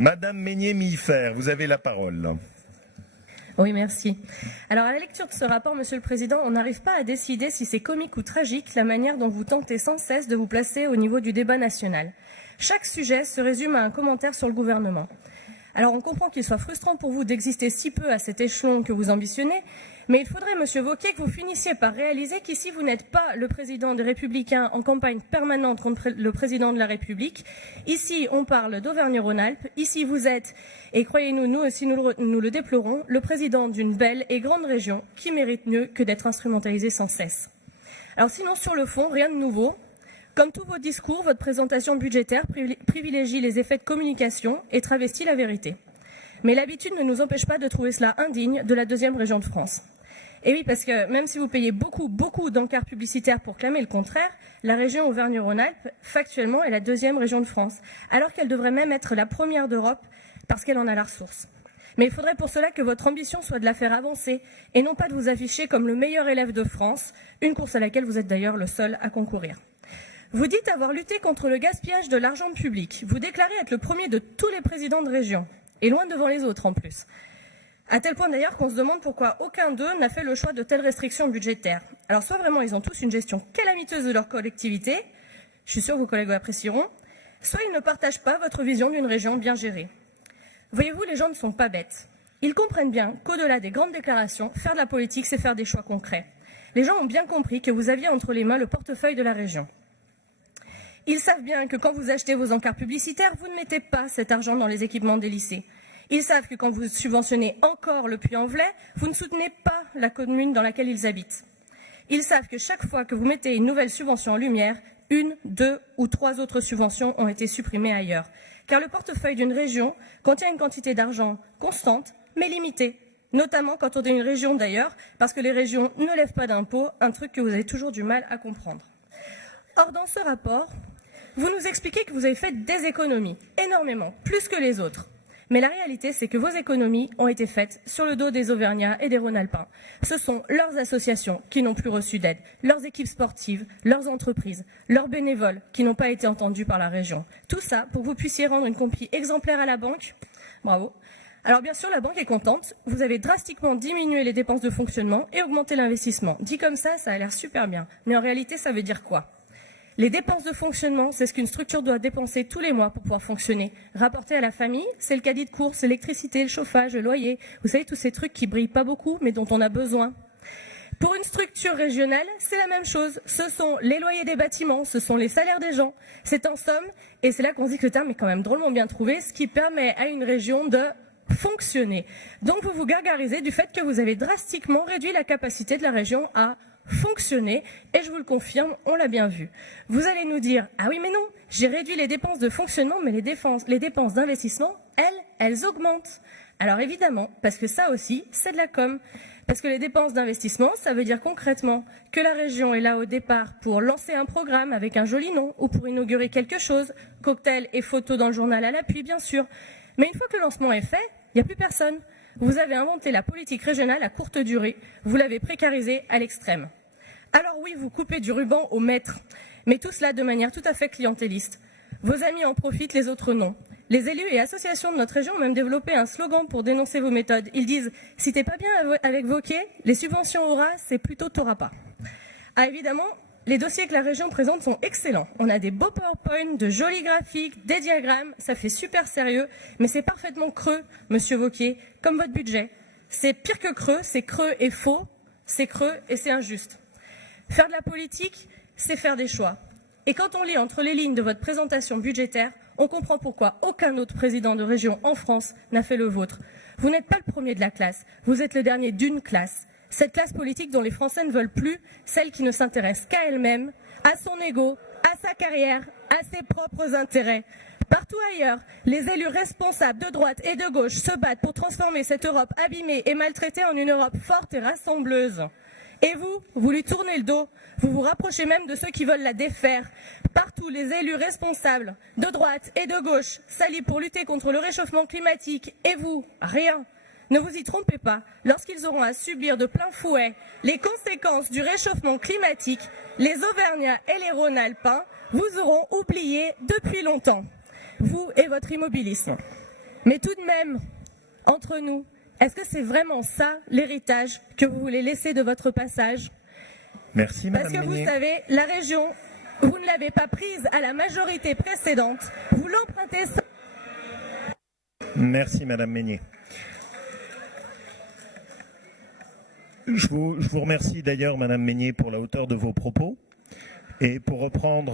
Madame Meignet-Millefer, vous avez la parole. Oui, merci. Alors, à la lecture de ce rapport, Monsieur le Président, on n'arrive pas à décider si c'est comique ou tragique la manière dont vous tentez sans cesse de vous placer au niveau du débat national. Chaque sujet se résume à un commentaire sur le gouvernement. Alors, on comprend qu'il soit frustrant pour vous d'exister si peu à cet échelon que vous ambitionnez, mais il faudrait, Monsieur Wauquiez, que vous finissiez par réaliser qu'ici, vous n'êtes pas le président des Républicains en campagne permanente contre le président de la République. Ici, on parle d'Auvergne-Rhône-Alpes. Ici, vous êtes, et croyez-nous, nous aussi, nous le déplorons, le président d'une belle et grande région qui mérite mieux que d'être instrumentalisée sans cesse. Alors sinon, sur le fond, rien de nouveau. Comme tous vos discours, votre présentation budgétaire privilégie les effets de communication et travestit la vérité. Mais l'habitude ne nous empêche pas de trouver cela indigne de la deuxième région de France. Et oui, parce que même si vous payez beaucoup d'encarts publicitaires pour clamer le contraire, la région Auvergne-Rhône-Alpes, factuellement, est la deuxième région de France, alors qu'elle devrait même être la première d'Europe parce qu'elle en a la ressource. Mais il faudrait pour cela que votre ambition soit de la faire avancer et non pas de vous afficher comme le meilleur élève de France, une course à laquelle vous êtes d'ailleurs le seul à concourir. Vous dites avoir lutté contre le gaspillage de l'argent public. Vous déclarez être le premier de tous les présidents de région, et loin devant les autres en plus. À tel point d'ailleurs qu'on se demande pourquoi aucun d'eux n'a fait le choix de telles restrictions budgétaires. Alors soit vraiment ils ont tous une gestion calamiteuse de leur collectivité, je suis sûre que vos collègues l'apprécieront, soit ils ne partagent pas votre vision d'une région bien gérée. Voyez-vous, les gens ne sont pas bêtes. Ils comprennent bien qu'au-delà des grandes déclarations, faire de la politique, c'est faire des choix concrets. Les gens ont bien compris que vous aviez entre les mains le portefeuille de la région. Ils savent bien que quand vous achetez vos encarts publicitaires, vous ne mettez pas cet argent dans les équipements des lycées. Ils savent que quand vous subventionnez encore le Puy-en-Velay, vous ne soutenez pas la commune dans laquelle ils habitent. Ils savent que chaque fois que vous mettez une nouvelle subvention en lumière, 1, 2 ou 3 autres subventions ont été supprimées ailleurs. Car le portefeuille d'une région contient une quantité d'argent constante, mais limitée. Notamment quand on est une région d'ailleurs, parce que les régions ne lèvent pas d'impôts, un truc que vous avez toujours du mal à comprendre. Or, dans ce rapport, vous nous expliquez que vous avez fait des économies, énormément, plus que les autres. Mais la réalité, c'est que vos économies ont été faites sur le dos des Auvergnats et des Rhône-Alpins. Ce sont leurs associations qui n'ont plus reçu d'aide, leurs équipes sportives, leurs entreprises, leurs bénévoles qui n'ont pas été entendus par la région. Tout ça pour que vous puissiez rendre une copie exemplaire à la banque. Bravo. Alors bien sûr, la banque est contente. Vous avez drastiquement diminué les dépenses de fonctionnement et augmenté l'investissement. Dit comme ça a l'air super bien. Mais en réalité, ça veut dire quoi ? Les dépenses de fonctionnement, c'est ce qu'une structure doit dépenser tous les mois pour pouvoir fonctionner. Rapporté à la famille, c'est le caddie de course, l'électricité, le chauffage, le loyer. Vous savez, tous ces trucs qui brillent pas beaucoup, mais dont on a besoin. Pour une structure régionale, c'est la même chose. Ce sont les loyers des bâtiments, ce sont les salaires des gens. C'est en somme, et c'est là qu'on se dit que le terme est quand même drôlement bien trouvé, ce qui permet à une région de fonctionner. Donc vous vous gargarisez du fait que vous avez drastiquement réduit la capacité de la région à fonctionner, et je vous le confirme, on l'a bien vu. Vous allez nous dire, ah oui mais non, j'ai réduit les dépenses de fonctionnement, mais les dépenses d'investissement, elles augmentent. Alors évidemment, parce que ça aussi, c'est de la com. Parce que les dépenses d'investissement, ça veut dire concrètement que la région est là au départ pour lancer un programme avec un joli nom, ou pour inaugurer quelque chose, cocktail et photos dans le journal à l'appui bien sûr. Mais une fois que le lancement est fait, il n'y a plus personne. Vous avez inventé la politique régionale à courte durée, vous l'avez précarisée à l'extrême. Alors oui, vous coupez du ruban au maître, mais tout cela de manière tout à fait clientéliste. Vos amis en profitent, les autres non. Les élus et associations de notre région ont même développé un slogan pour dénoncer vos méthodes. Ils disent « Si t'es pas bien avec Wauquiez, les subventions aura, c'est plutôt t'auras pas ». Ah évidemment, les dossiers que la région présente sont excellents. On a des beaux PowerPoint, de jolis graphiques, des diagrammes, ça fait super sérieux, mais c'est parfaitement creux, monsieur Wauquiez, comme votre budget. C'est pire que creux, c'est creux et faux, c'est creux et c'est injuste. Faire de la politique, c'est faire des choix. Et quand on lit entre les lignes de votre présentation budgétaire, on comprend pourquoi aucun autre président de région en France n'a fait le vôtre. Vous n'êtes pas le premier de la classe, vous êtes le dernier d'une classe. Cette classe politique dont les Français ne veulent plus, celle qui ne s'intéresse qu'à elle-même, à son ego, à sa carrière, à ses propres intérêts. Partout ailleurs, les élus responsables de droite et de gauche se battent pour transformer cette Europe abîmée et maltraitée en une Europe forte et rassembleuse. Et vous lui tournez le dos, vous vous rapprochez même de ceux qui veulent la défaire. Partout, les élus responsables de droite et de gauche s'allient pour lutter contre le réchauffement climatique. Et vous, rien. Ne vous y trompez pas, lorsqu'ils auront à subir de plein fouet les conséquences du réchauffement climatique, les Auvergnats et les Rhône-Alpins vous auront oublié depuis longtemps. Vous et votre immobilisme. Mais tout de même, entre nous, est-ce que c'est vraiment ça l'héritage que vous voulez laisser de votre passage? Merci, Parce Madame que vous Meignet. savez, la région, vous ne l'avez pas prise à la majorité précédente, vous l'empruntez. Merci, Madame Meignet. Je vous remercie d'ailleurs, Madame Meignet, pour la hauteur de vos propos. Et pour reprendre